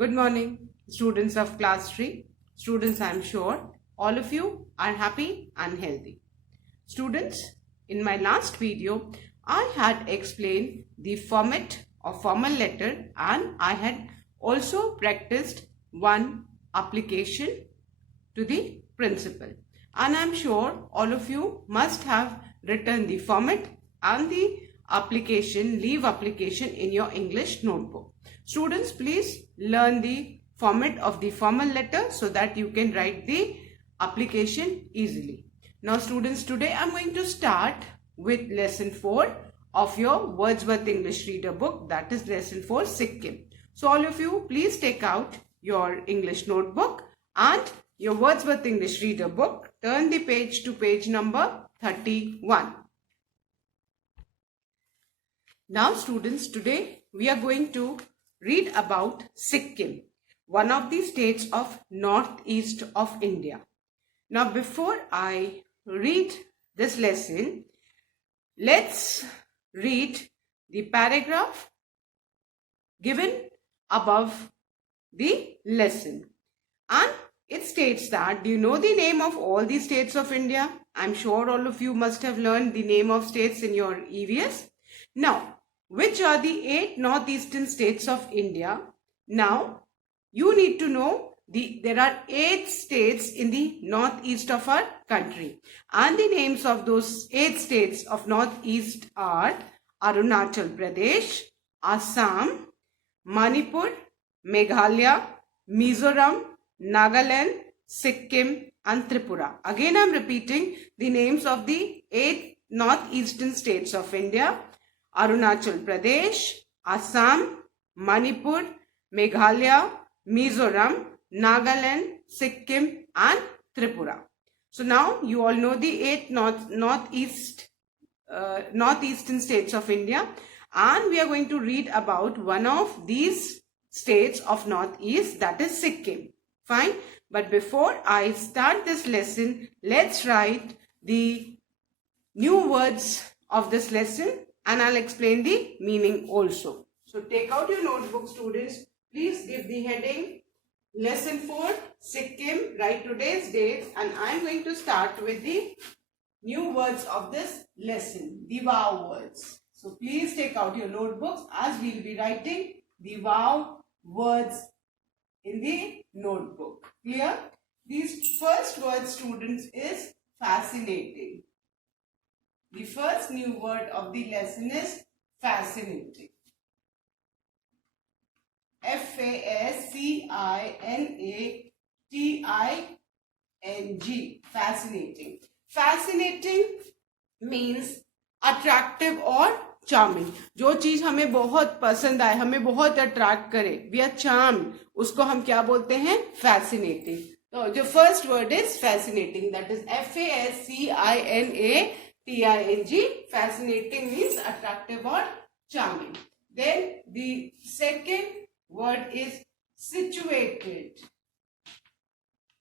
Good morning, students of class 3. Students, I am sure all of you are happy and healthy. Students, in my last video, I had explained the format of formal letter and I had also practiced one application to the principal. And I am sure all of you must have written the format and the application, leave application in your English notebook. Students, please learn the format of the formal letter so that you can write the application easily. Now students, today I'm going to start with lesson 4 of your Wordsworth English Reader book, that is lesson 4 Sikkim. So all of you, please take out your English notebook and your Wordsworth English Reader book. Turn the page to page number 31. Now students, today we are going to read about Sikkim, one of the states of northeast of India. Now before I read this lesson, let's read the paragraph given above the lesson. And it states that, do you know the name of all the states of India? I'm sure all of you must have learned the name of states in your EVS. Now, which are the 8 northeastern states of India? Now, you need to know there are 8 states in the northeast of our country. And the names of those 8 states of northeast are Arunachal Pradesh, Assam, Manipur, Meghalaya, Mizoram, Nagaland, Sikkim and Tripura. Again, I am repeating the names of the 8 northeastern states of India. Arunachal Pradesh, Assam, Manipur, Meghalaya, Mizoram, Nagaland, Sikkim and Tripura. So now you all know the 8 northeastern states of India, and we are going to read about one of these states of northeast, that is Sikkim. Fine. But before I start this lesson, let's write the new words of this lesson and I'll explain the meaning also. So take out your notebook, students. Please give the heading lesson 4 Sikkim, write today's date, and I'm going to start with the new words of this lesson, the wow words. So please take out your notebooks as we'll be writing the wow words in the notebook. Clear? These first word, students, is fascinating. The first new word of the lesson is fascinating. Fascinating. Fascinating. Fascinating means attractive or charming. जो चीज हमें बहुत पसंद आए, हमें बहुत attract करे, we are charmed, उसको हम क्या बोलते हैं? Fascinating. तो जो first word is fascinating, that is Fascinating. Fascinating means attractive or charming. Then the second word is situated.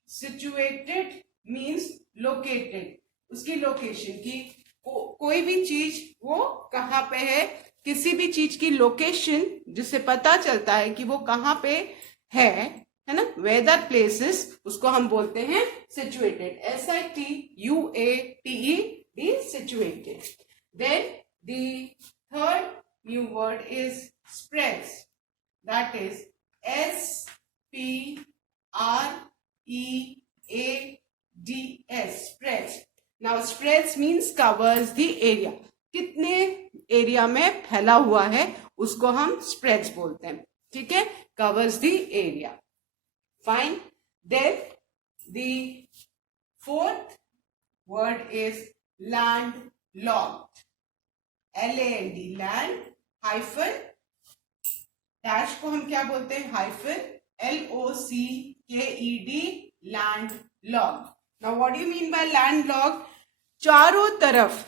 Situated means located. उसकी लोकेशन की कोई भी चीज वो कहाँ पे है, किसी भी चीज की लोकेशन जिससे पता चलता है कि वो कहाँ पे है ना, वेदर प्लेसेस, उसको हम बोलते हैं situated. SITUATE, situated. Then the third new word is spreads. That is SPREADS, spreads. Now spreads means covers the area. कितने एरिया में फैला हुआ है उसको हम spreads बोलते हैं. ठीक है? Covers the area. Fine. Then the fourth word is landlocked. LAND, land, hyphen, dash को हम क्या बोलते हैं? Hyphen, LOCKED, landlocked. Now what do you mean by landlocked? चारों तरफ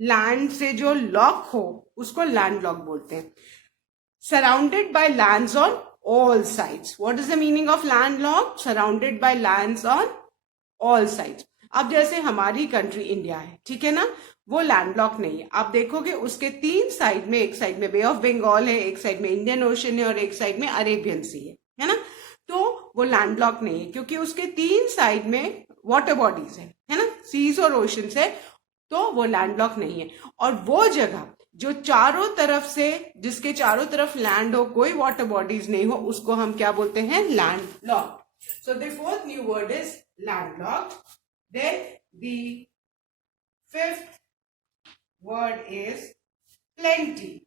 लैंड से जो लॉक हो उसको लैंडलॉक बोलते हैं. Surrounded by lands on all sides. What is the meaning of landlocked? Surrounded by lands on all sides. अब जैसे हमारी कंट्री इंडिया है, ठीक है ना, वो लैंडलॉक नहीं है. आप देखोगे उसके 3 साइड में, एक साइड में बे ऑफ बंगाल है, एक साइड में इंडियन ओशन है और एक साइड में अरेबियन सी है ना. वो लैंडलॉक नहीं है, क्योंकि उसके 3 साइड में वाटर बॉडीज है ना, सीज और ओशंस है, तो वो लैंडलॉक नहीं है। और वो जगह जो चारों तरफ से, जिसके चारों तरफ लैंड हो, कोई वाटर बॉडीज नहीं हो, उसको हम क्या बोलते हैं? Landlock. So the fourth new word is landlock. Then the fifth word is plenty.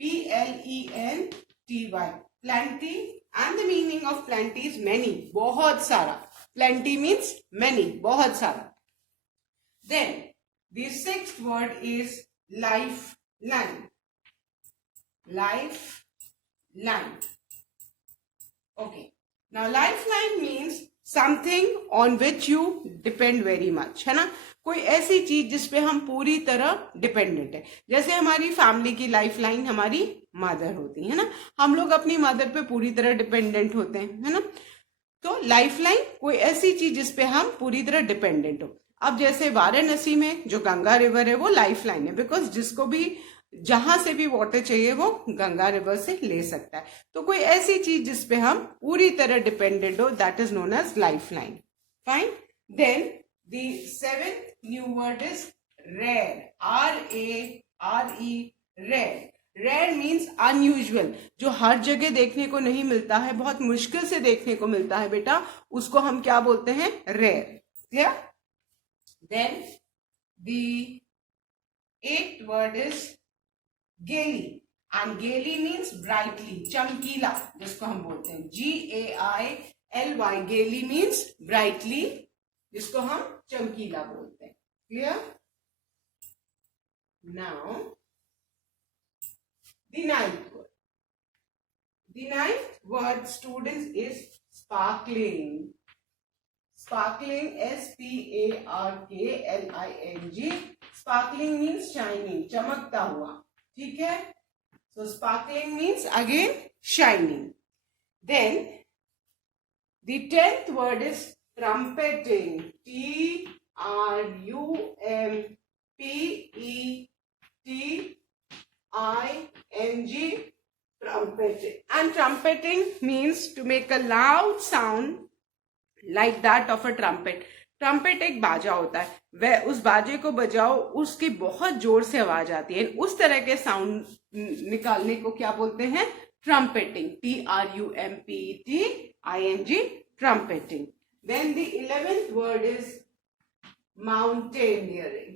Plenty. Plenty, and the meaning of plenty is many, बहुत सारा. Plenty means many, बहुत सारा. Then the sixth word is lifeline. Lifeline. Okay. Now lifeline means something on which you depend very much, है ना? कोई ऐसी चीज जिसपे हम पूरी तरह डिपेंडेंट है। जैसे हमारी फैमिली की लाइफ लाइन हमारी मदर होती है ना, हम लोग अपनी मदर पे पूरी तरह डिपेंडेंट होते हैं, है ना। तो लाइफ लाइन कोई ऐसी चीज जिसपे हम पूरी तरह डिपेंडेंट हो। अब जैसे वाराणसी में जो गंगा रिवर है वो लाइफ लाइन है, बिकॉज जिसको भी जहां से भी वाटर चाहिए वो गंगा रिवर से ले सकता है। तो कोई ऐसी चीज जिसपे हम पूरी तरह डिपेंडेंट हो, that is known as life line. Fine. Then the seventh new word is rare. R-A-R-E, rare. Rare means unusual, जो हर जगह देखने को नहीं मिलता है, बहुत मुश्किल से देखने को मिलता है बेटा, उसको हम क्या बोलते हैं? rare. Yeah? Then the eighth word is gaily. And gaily means brightly, चमकीला, जिसको हम बोलते हैं G-A-I-L-Y. gaily means brightly, जिसको हम चमकीला बोलते हैं। Clear? Now the ninth word. The ninth word students is sparkling. Sparkling, S-P-A-R-K-L-I-N-G. Sparkling means shining, चमकता हुआ। ठीक है? So sparkling means again shining. Then the 10th word is trumpeting. T-R-U-M-P-E-T-I-N-G. Trumpeting. And trumpeting means to make a loud sound like that of a trumpet. Trumpet एक बाजा होता है, वह उस बाजे को बजाओ, उसकी बहुत जोर से आवाज आती है, उस तरह के साउंड निकालने को क्या बोलते हैं? ट्रम्पेटिंग। T-R-U-M-P-E-T-I-N-G. trumpeting. Then the 11th word is mountaineering.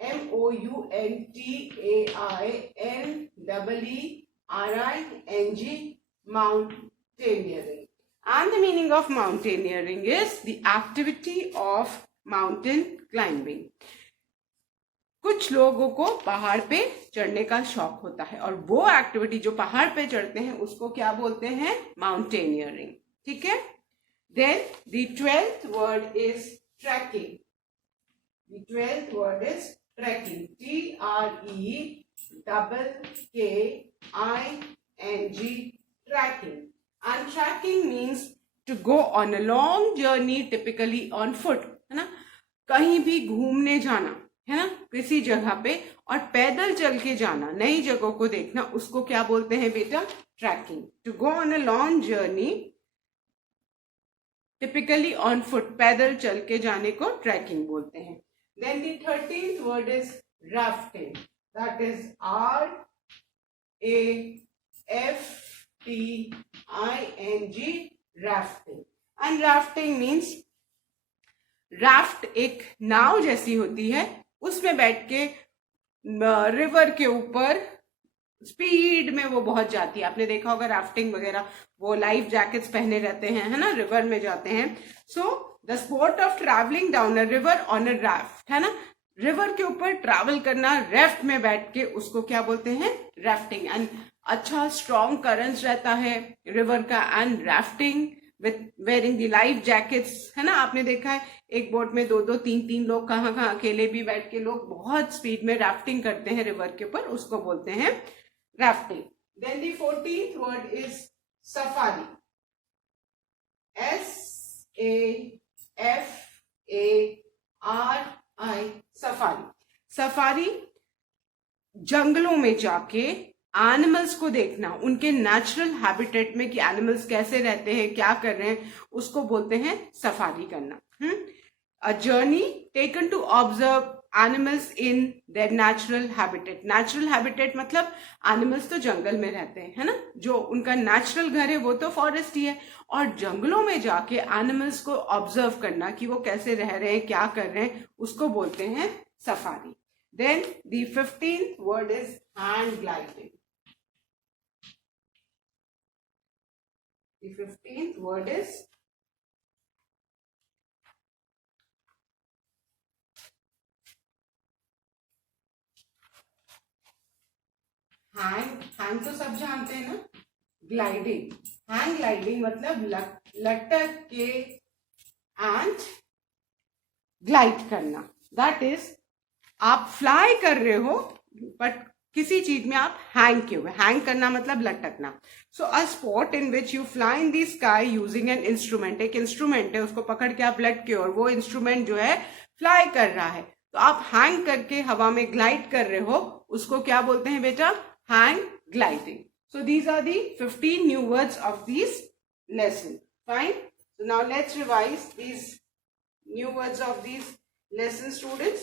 M-O-U-N-T-A-I-N-E-E-R-I-N-G. mountaineering. And the meaning of mountaineering is the activity of mountain climbing. कुछ लोगों को पहाड़ पे चढ़ने का शौक होता है, और वो एक्टिविटी जो पहाड़ पे चढ़ते हैं उसको क्या बोलते हैं? माउंटेनियरिंग। ठीक है? Then the 12th word is trekking. The 12th word is trekking. T-R-E-K-K-I-N-G. Trekking. And trekking means to go on a long journey, typically on foot. है ना? कहीं भी घूमने जाना, है ना, किसी जगह पे, और पैदल चल के जाना, नई जगहों को देखना, उसको क्या बोलते हैं बेटा? Trekking. To go on a long journey typically on foot, पैदल चल के जाने को ट्रैकिंग बोलते हैं। Then the 13th word is rafting. That is R-A-F-T-I-N-G. Rafting. And rafting means, raft एक नाव जैसी होती है, उसमें बैठ के रिवर के ऊपर स्पीड में वो बहुत जाती है। आपने देखा होगा राफ्टिंग वगैरह, वो लाइफ जैकेट्स पहने रहते हैं, है ना, रिवर में जाते हैं। So the sport of travelling down a river on a raft, है ना, रिवर के ऊपर ट्रैवल करना राफ्ट में बैठ के, उसको क्या बोलते हैं? राफ्टिंग। एंड अच्छा स्ट्रॉन्ग करंट्स रहता है रिवर का, and rafting with wearing the life jackets, है ना। आपने देखा है एक बोट में 2-2, 3-3 लोग, कहाँ कहाँ अकेले भी बैठ के लोग बहुत स्पीड में राफ्टिंग करते हैं रिवर के ऊपर, उसको बोलते हैं rafting. Then the 14th word is safari. S-A-F-A-R-I, safari. Safari जंगलों में जाके एनिमल्स को देखना, उनके नेचुरल हैबिटेट में कि एनिमल्स कैसे रहते हैं, क्या कर रहे हैं, उसको बोलते हैं सफारी करना। A journey taken to observe animals in their natural habitat. Natural habitat मतलब एनिमल्स तो जंगल में रहते हैं, है ना, जो उनका नेचुरल घर है वो तो फॉरेस्ट ही है, और जंगलों में जाके एनिमल्स को ऑब्जर्व करना कि वो कैसे रह रहे हैं, क्या कर रहे हैं, उसको बोलते हैं safari. Then the 15th word is hang gliding. The 15th word is hang. Hang तो सब जानते हैं ना। ग्लाइडिंग, हैंग ग्लाइडिंग मतलब लटक के एंड ग्लाइड करना। दैट इज आप फ्लाई कर रहे हो बट किसी चीज में आप हैंग किए हुए। हैंग करना मतलब लटकना। So a spot in which you fly in the sky using an instrument. एक इंस्ट्रूमेंट है, उसको पकड़ के आप लटके और वो इंस्ट्रूमेंट जो है फ्लाई कर रहा है, तो आप हैंग करके हवा में ग्लाइड कर रहे हो, उसको क्या बोलते हैं बेटा? Hang gliding. So these are the 15 new words of this lesson. Fine. So now let's revise these new words of these lesson, students.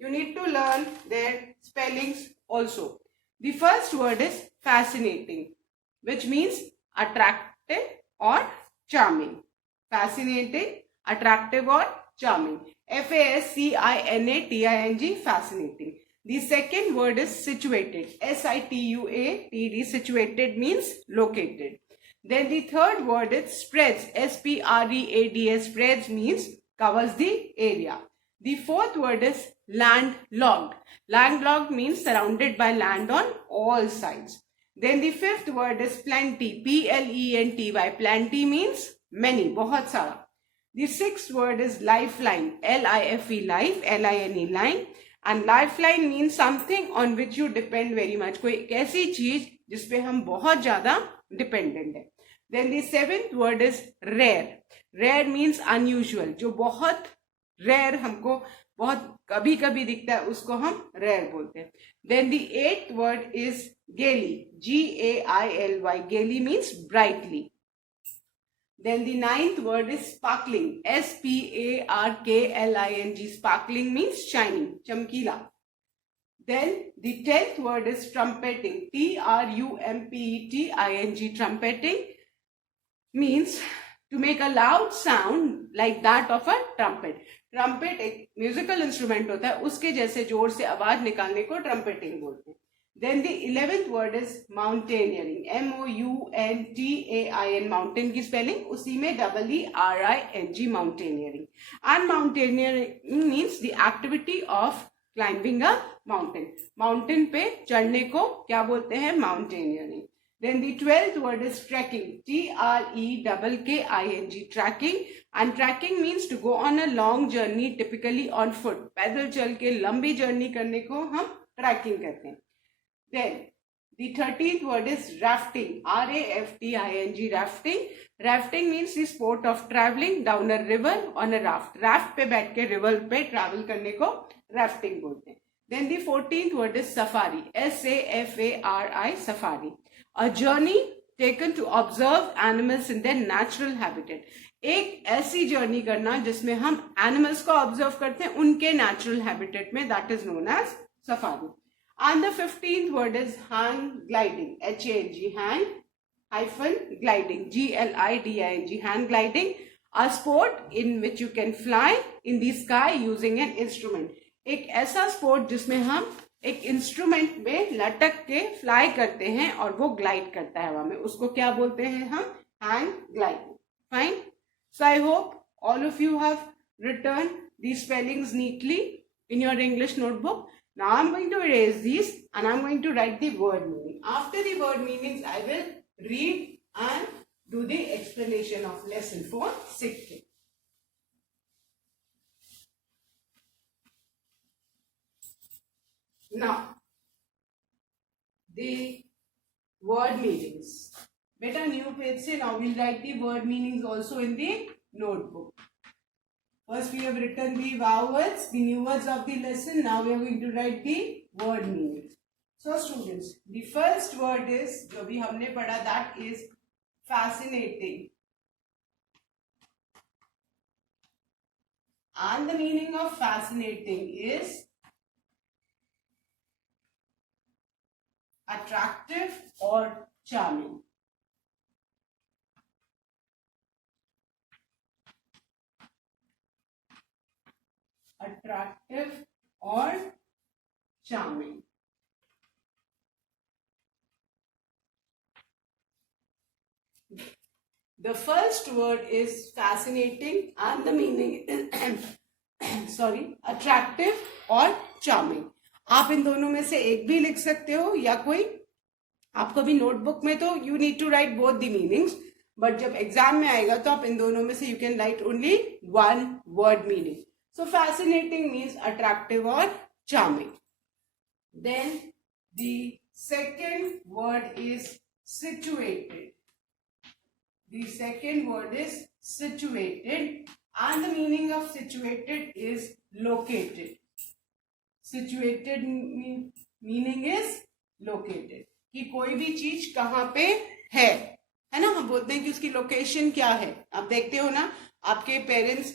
You need to learn their spellings also. The first word is fascinating, which means attractive or charming. Fascinating, attractive or charming. Fascinating, fascinating. The second word is situated. Situatd. Situated means located. Then the third word is spreads. Spreads. Spreads means covers the area. The fourth word is landlocked. Landlocked means surrounded by land on all sides. Then the fifth word is plenty. Plenty. Plenty means many, बहुत सारा. The sixth word is lifeline. Life, life, line, line. And lifeline means something on which you depend very much. कोई एक ऐसी चीज जिसपे हम बहुत ज्यादा डिपेंडेंट है. Then the seventh word is rare. Rare means unusual. जो बहुत rare, हमको बहुत कभी कभी दिखता है, उसको हम rare बोलते हैं. Then the eighth word is gaily. Gaily. Gaily means brightly. Then the ninth word is sparkling. Sparkling. Sparkling means shining, chamkila. Then the 10th word is trumpeting. Trumpetting. Trumpeting means to make a loud sound like that of a trumpet. Trumpet एक musical instrument होता है, उसके जैसे जोर से आवाज निकालने को ट्रम्पेटिंग बोलते हैं. Then the 11th word is mountaineering. Mountain. Mountain की spelling उसी में EERING. Mountaineering. And mountaineering means the activity of climbing a mountain. Mountain पे चढ़ने को क्या बोलते हैं? Mountaineering. Then the 12th word is trekking. TREKKING. Trekking. And trekking means to go on a long journey, typically on foot. पैदल चल के लंबी जर्नी करने को हम ट्रैकिंग कहते हैं. Then the 13th word is rafting. RAFTING. Rafting. Rafting means the sport of traveling down a river on a raft. Raft पे बैठ के river पे travel करने को rafting बोलते हैं. Then the 14th word is safari. SAFARI. Safari. A journey taken to observe animals in their natural habitat. एक ऐसी जर्नी करना जिसमें हम एनिमल्स को ऑब्जर्व करते हैं उनके नेचुरल हैबिटेट में, that is known as safari. And the 15th word is hang gliding. HANG. Hang hyphen gliding. GLIDING. Hang gliding. A sport in which you can fly in the sky using an instrument. एक ऐसा sport जिसमें हम एक instrument में लटक के fly करते हैं और वो ग्लाइड करता है हवा में, उसको क्या बोलते हैं हम? Hang gliding. Fine. So I hope all of you have written these spellings neatly in your English notebook. Now I'm going to erase these and I'm going to write the word meaning. After the word meanings, I will read and do the explanation of lesson 4, Sikkim. Now, the word meanings. Beta new page se now we'll write the word meanings also in the notebook. First we have written the vowels, the new words of the lesson. Now we are going to write the word meanings. So students, the first word is जो भी हमने पढ़ा, that is fascinating. And the meaning of fascinating is attractive or charming. Attractive or charming. The first word is fascinating and the meaning is attractive or charming. आप इन दोनों में से एक भी लिख सकते हो या कोई आपको भी नोटबुक में तो you need to write both the meanings, but जब एग्जाम में आएगा तो आप इन दोनों में से you can write only one word meaning. So fascinating means attractive और charming. Then the second word is situated. The second word is situated and the meaning of situated is located. Situated meaning is located. कि कोई भी चीज कहाँ पे है ना, हम बोलते हैं कि उसकी लोकेशन क्या है. आप देखते हो ना, आपके पेरेंट्स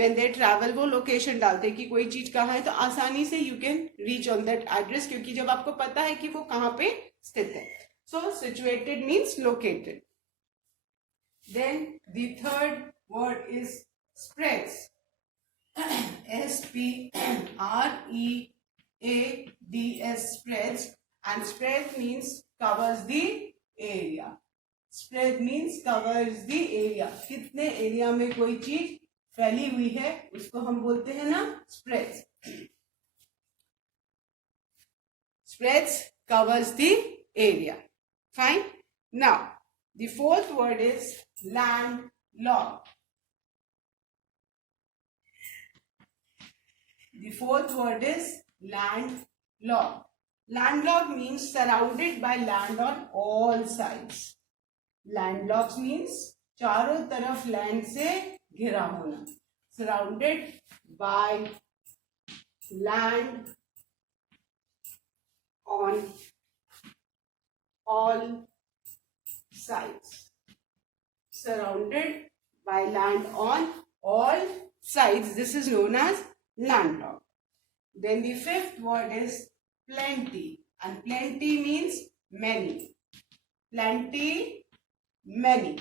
when they travel वो लोकेशन डालते हैं कि कोई चीज कहाँ है, तो आसानी से you can reach on that address क्योंकि जब आपको पता है कि वो कहाँ पे स्थित है. So situated means located. Then the third word is spreads. S-P-R-E-A-D-S, spreads. And spread means covers the area. Spread means covers the area. कितने एरिया में कोई चीज फैली हुई है उसको हम बोलते हैं ना spreads. Spreads covers the area. Fine. Now the fourth word is landlocked. The fourth word is landlocked. Landlocked means surrounded by land on all sides. Landlocked means चारों तरफ लैंड से घिरा होना. Surrounded by land on all sides. Surrounded by land on all sides. This is known as landlocked. Then the fifth word is plenty. And plenty means many. Plenty, many.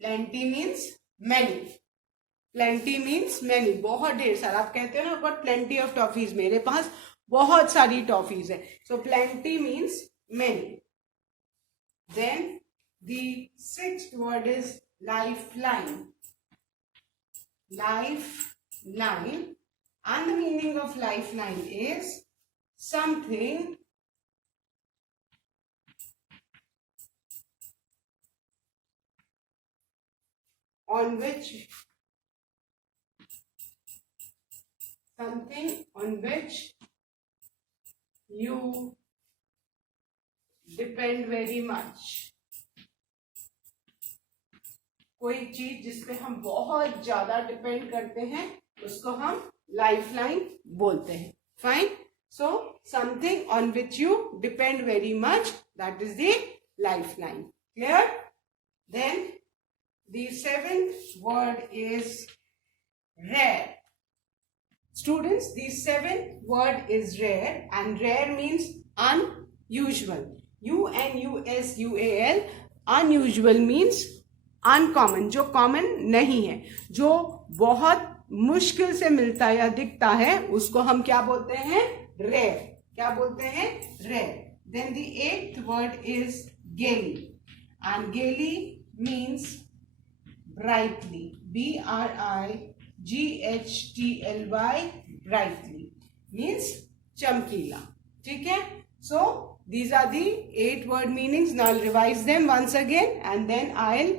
Plenty means many. Plenty means many. बहुत ढेर सारा. आप कहते हो ना, I've got plenty of toffees. मेरे पास बहुत सारी toffees है. So plenty means many. Then the sixth word is lifeline. Lifeline. And the meaning of lifeline is something on which you depend very much. कोई चीज जिसपे हम बहुत ज्यादा डिपेंड करते हैं उसको हम लाइफलाइन बोलते हैं. Fine. So something on which you depend very much, that is the lifeline. Clear? Then the seventh word is rare. Students, the seventh word is rare, and rare means unusual. UNUSUAL. Unusual means uncommon, जो common नहीं है, जो बहुत मुश्किल से मिलता या दिखता है, उसको हम क्या बोलते हैं? रेयर. क्या बोलते हैं? Rare. Then the eighth word is gaily. And gaily means brightly. BRIGHTLY. brightly means चमकीला. ठीक है? So these are the 8 word meanings. Now I'll revise them once again and then I'll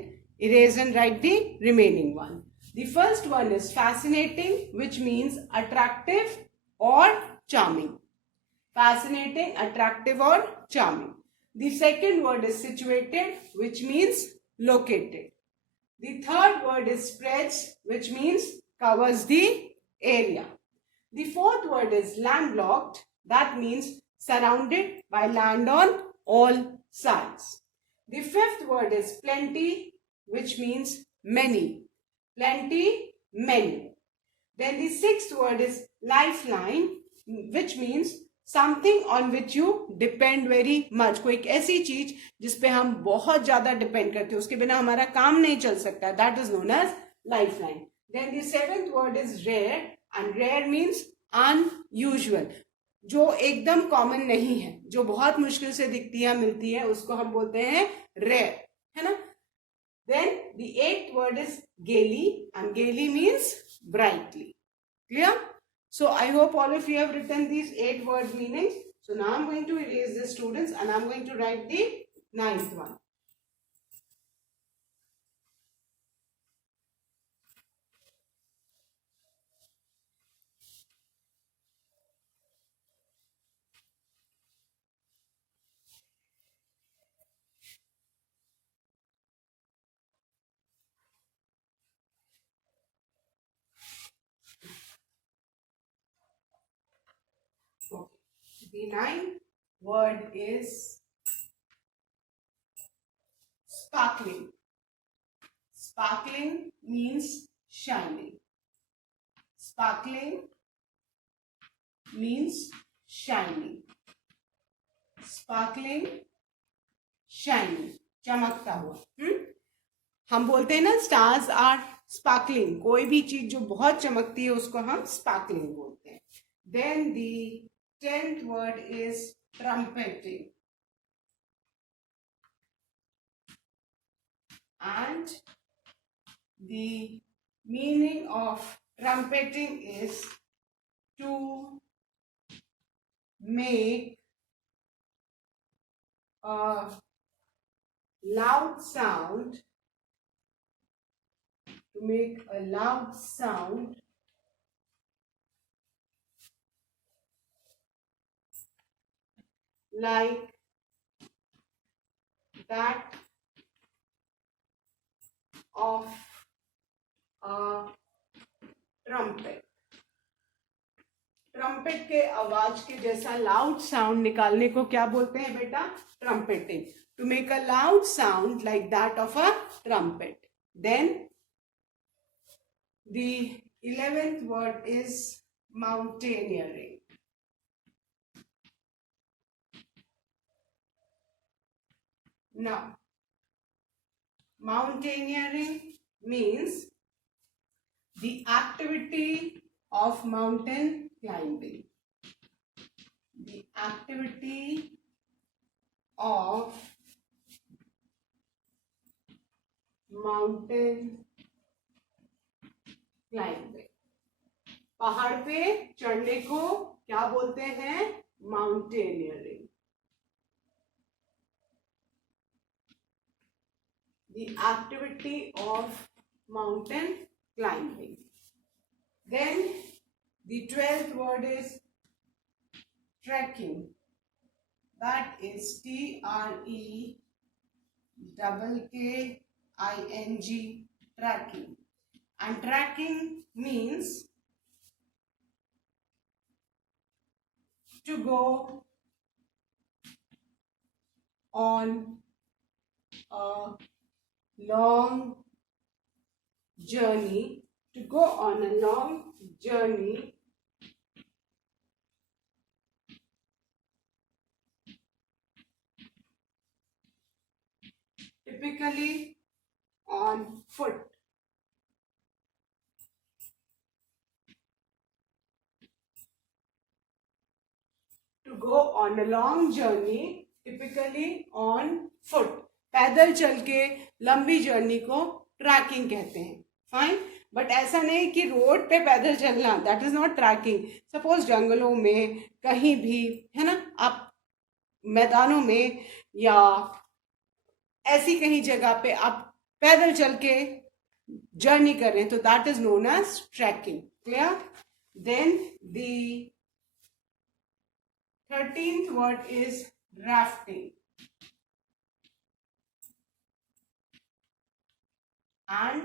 erase and write the remaining one. The first one is fascinating, which means attractive or charming. Fascinating, attractive or charming. The second word is situated, which means located. The third word is spreads, which means covers the area. The fourth word is landlocked. That means surrounded by land on all sides. The fifth word is plenty, which means many. Plenty, many. Then the sixth word is lifeline, which means something on which you depend very much. कोई एक ऐसी चीज जिसपे हम बहुत ज्यादा depend करते हैं, उसके बिना हमारा काम नहीं चल सकता. That is known as life line. Then the seventh word is rare, and rare means unusual, जो एकदम कॉमन नहीं है, जो बहुत मुश्किल से दिखती है, मिलती है, उसको हम बोलते हैं रेयर, है ना. Then the eighth word is gaily, and gaily means brightly. Clear? So I hope all of you have written these 8 word meanings. So now I'm going to erase the students and I'm going to write the ninth one. Okay. The ninth word is sparkling. Sparkling means shining. Sparkling means shining. Sparkling, shining, चमकता हुआ. हम बोलते हैं ना stars are sparkling. कोई भी चीज जो बहुत चमकती है उसको हम स्पार्कलिंग बोलते हैं. Then the 10th word is trumpeting, and the meaning of trumpeting is to make a loud sound, to make a loud sound like that of a trumpet. Trumpet के आवाज के जैसा लाउड साउंड निकालने को क्या बोलते हैं बेटा? Trumpeting. To make a loud sound like that of a trumpet. Then the 11th word is mountaineering. Now, mountaineering means the activity of mountain climbing. The activity of mountain climbing. पहाड़ पे चढ़ने को क्या बोलते हैं? Mountaineering. The activity of mountain climbing. Then the 12th word is trekking. That is TREKKING, trekking. And trekking means to go on a long journey, to go on a long journey typically on foot. To go on a long journey typically on foot. पैदल चल के लंबी journey को trekking कहते हैं. Fine. But ऐसा नहीं कि रोड पे पैदल चलना, that is not trekking. Suppose जंगलों में कहीं भी, है ना, आप मैदानों में या ऐसी कहीं जगह पे आप पैदल चल के जर्नी कर रहे हैं, तो that is known as trekking. Clear? Then the 13th word is rafting. And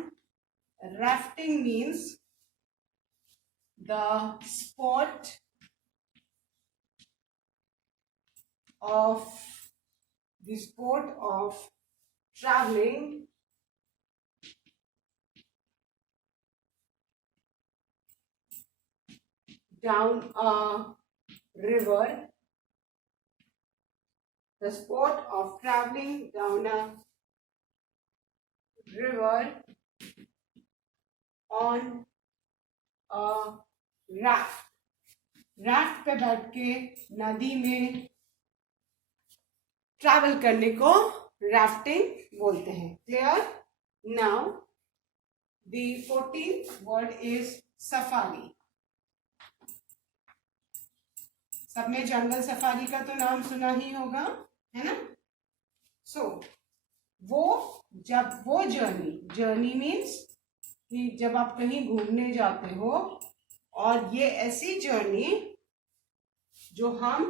rafting means the sport of the sport of traveling down a river. The sport of traveling down a river on a raft. Raft पे बैठ के नदी में travel करने को rafting बोलते हैं. Clear? Now the 14th word is safari. सबने जंगल सफारी का तो नाम सुना ही होगा, है ना? सो वो जर्नी मीन्स कि जब आप कहीं घूमने जाते हो, और ये ऐसी जर्नी जो हम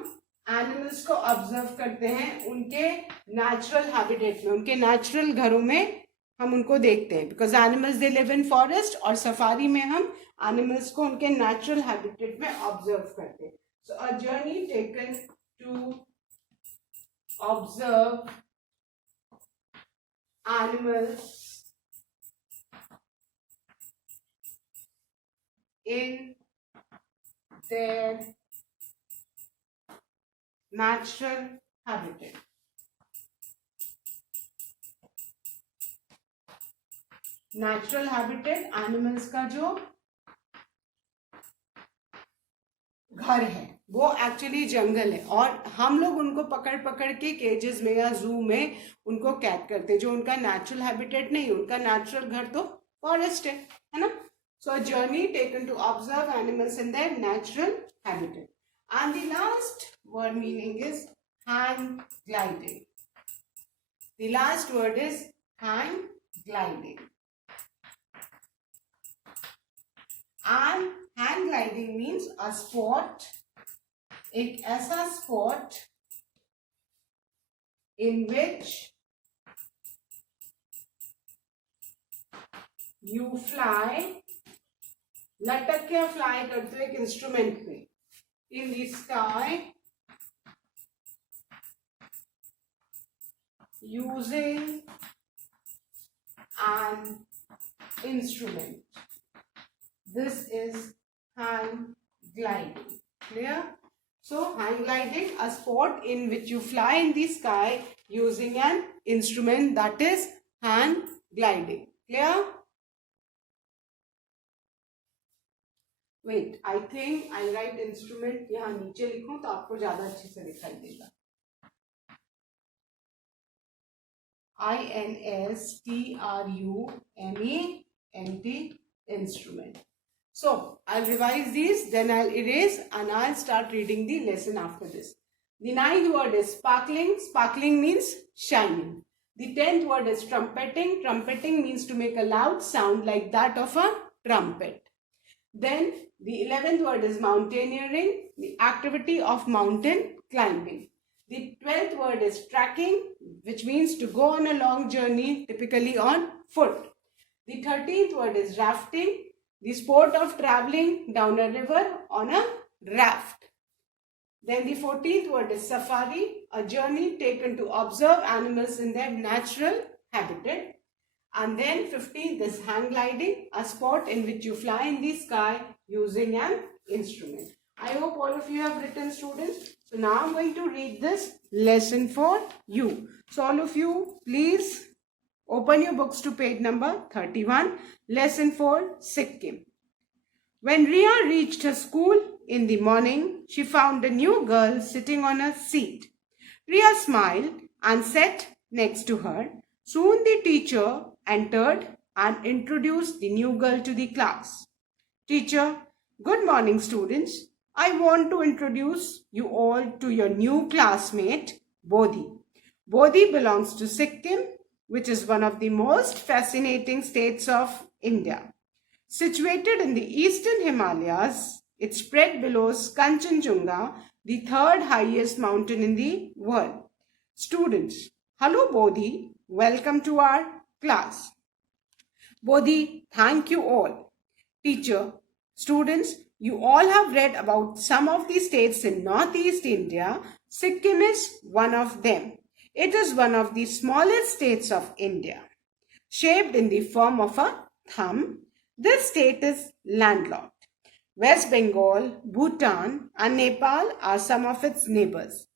एनिमल्स को ऑब्जर्व करते हैं उनके नेचुरल हैबिटेट में, उनके नेचुरल घरों में हम उनको देखते हैं. Because animals they live in forest, और सफारी में हम एनिमल्स को उनके नेचुरल हैबिटेट में ऑब्जर्व करते हैं. So a journey taken to observe animals in their natural habitat. Natural habitat animals का जो घर है वो एक्चुअली जंगल है, और हम लोग उनको पकड़ पकड़ के केजेस में या जू में उनको कैद करते हैं, जो उनका नेचुरल हैबिटेट नहीं, उनका नेचुरल घर तो फॉरेस्ट है ना. So a journey taken to observe animals in their natural habitat. And the last word meaning is hang gliding. The last word is hang gliding. And hang gliding means a sport, एक ऐसा sport in which you fly, लटक के fly करते हो एक instrument पे in the sky using an instrument. This is hang gliding. Clear? So hang gliding, a sport in which you fly in the sky using an instrument, that is hang gliding. Clear? Wait, I think I write instrument यहाँ नीचे लिखूं तो आपको ज्यादा अच्छे से दिखाई देगा. INSTRUMENT, instrument. So I'll revise these, then I'll erase, and I'll start reading the lesson after this. The 9th word is sparkling. Sparkling means shining. The 10th word is trumpeting. Trumpeting means to make a loud sound like that of a trumpet. Then the 11th word is mountaineering, the activity of mountain climbing. The 12th word is trekking, which means to go on a long journey, typically on foot. The 13th word is rafting, the sport of traveling down a river on a raft. Then the 14th word is safari, a journey taken to observe animals in their natural habitat. And then 15th is hang gliding, a sport in which you fly in the sky using an instrument. I hope all of you have written, students. So now I'm going to read this lesson for you. So all of you, please open your books to page number 31, lesson for Sikkim. When Ria reached her school in the morning, she found a new girl sitting on a seat. Ria smiled and sat next to her. Soon the teacher entered and introduced the new girl to the class. Teacher, good morning, students. I want to introduce you all to your new classmate, Bodhi. Bodhi belongs to Sikkim, which is one of the most fascinating states of India. Situated in the eastern Himalayas, it spread below Kanchenjunga, the third highest mountain in the world. Students, hello Bodhi, welcome to our class. Bodhi, thank you all. Teacher, students, you all have read about some of the states in Northeast India. Sikkim is one of them. It is one of the smallest states of India. Shaped in the form of a thumb, this state is landlocked. West Bengal, Bhutan, and Nepal are some of its neighbors.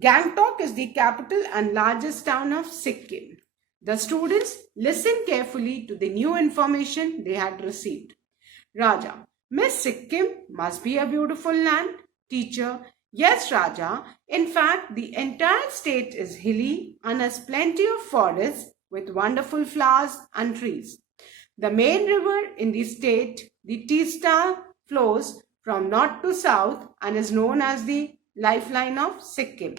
Gangtok is the capital and largest town of Sikkim. The students listened carefully to the new information they had received. Raja, Miss Sikkim must be a beautiful land. Teacher, yes, Raja. In fact, the entire state is hilly and has plenty of forests with wonderful flowers and trees. The main river in the state, the Teesta, flows from north to south and is known as the lifeline of Sikkim.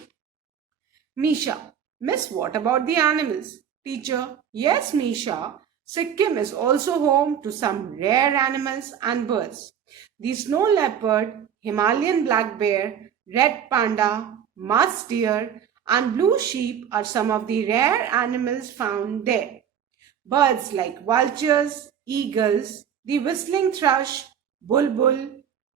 Misha, Miss, what about the animals? Teacher, yes, Misha. Sikkim is also home to some rare animals and birds. The snow leopard, Himalayan black bear, red panda, musk deer, and blue sheep are some of the rare animals found there. Birds like vultures, eagles, the whistling thrush, bulbul,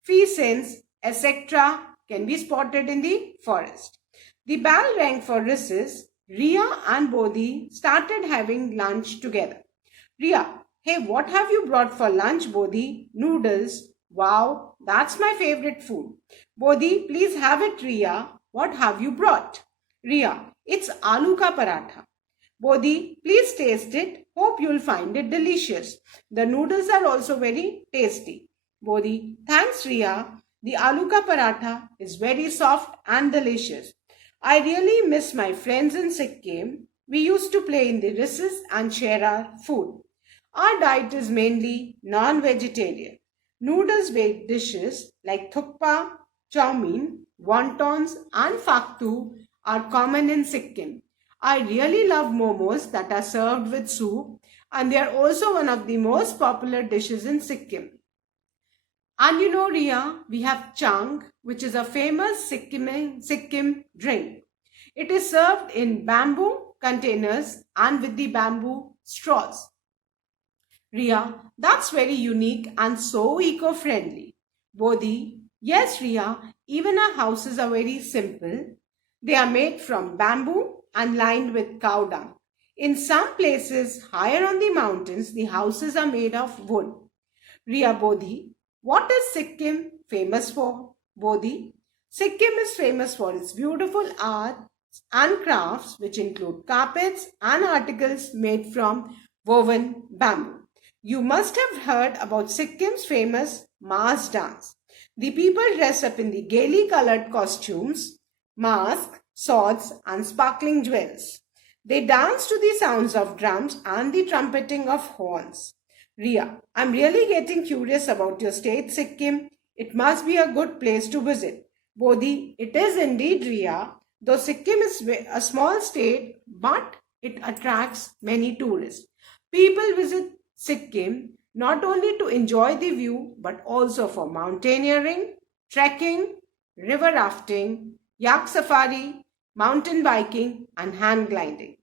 pheasants, etc. can be spotted in the forest. The bell rang for recess. Ria and Bodhi started having lunch together. Ria, hey, what have you brought for lunch, Bodhi? Noodles. Wow, that's my favorite food. Bodhi, please have it, Ria. What have you brought? Ria, it's aloo ka paratha. Bodhi, please taste it. Hope you'll find it delicious. The noodles are also very tasty. Bodhi, thanks, Ria. The aloo ka paratha is very soft and delicious. I really miss my friends in Sikkim. We used to play in the recess and share our food. Our diet is mainly non-vegetarian. Noodles-based dishes like thukpa, chow mein, wontons and faktu are common in Sikkim. I really love momos that are served with soup, and they are also one of the most popular dishes in Sikkim. And you know, Ria, we have chang, which is a famous Sikkim drink. It is served in bamboo containers and with the bamboo straws. Ria, that's very unique and so eco-friendly. Bodhi, yes, Ria, even our houses are very simple. They are made from bamboo and lined with cow dung. In some places higher on the mountains, the houses are made of wood. Ria, Bodhi, what is Sikkim famous for? Bodhi, Sikkim is famous for its beautiful arts and crafts, which include carpets and articles made from woven bamboo. You must have heard about Sikkim's famous Mas dance. The people dress up in the gaily colored costumes, masks, swords, and sparkling jewels. They dance to the sounds of drums and the trumpeting of horns. Ria, I'm really getting curious about your state, Sikkim. It must be a good place to visit. Bodhi, it is indeed, Ria. Though Sikkim is a small state, but it attracts many tourists. People visit Sikkim not only to enjoy the view, but also for mountaineering, trekking, river rafting, yak safari, mountain biking, and hand gliding.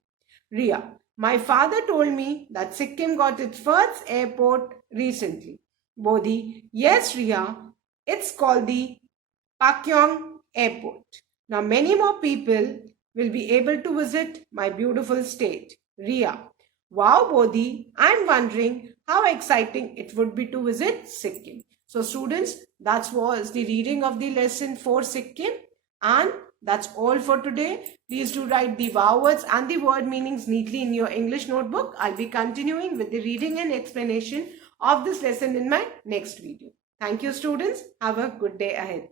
Ria, my father told me that Sikkim got its first airport recently. Bodhi, yes, Ria, it's called the Pakyong Airport. Now, many more people will be able to visit my beautiful state. Ria, wow, Bodhi, I'm wondering how exciting it would be to visit Sikkim. So, students, that was the reading of the lesson for Sikkim, and that's all for today. Please do write the wow words and the word meanings neatly in your English notebook. I'll be continuing with the reading and explanation of this lesson in my next video. Thank you, students. Have a good day ahead.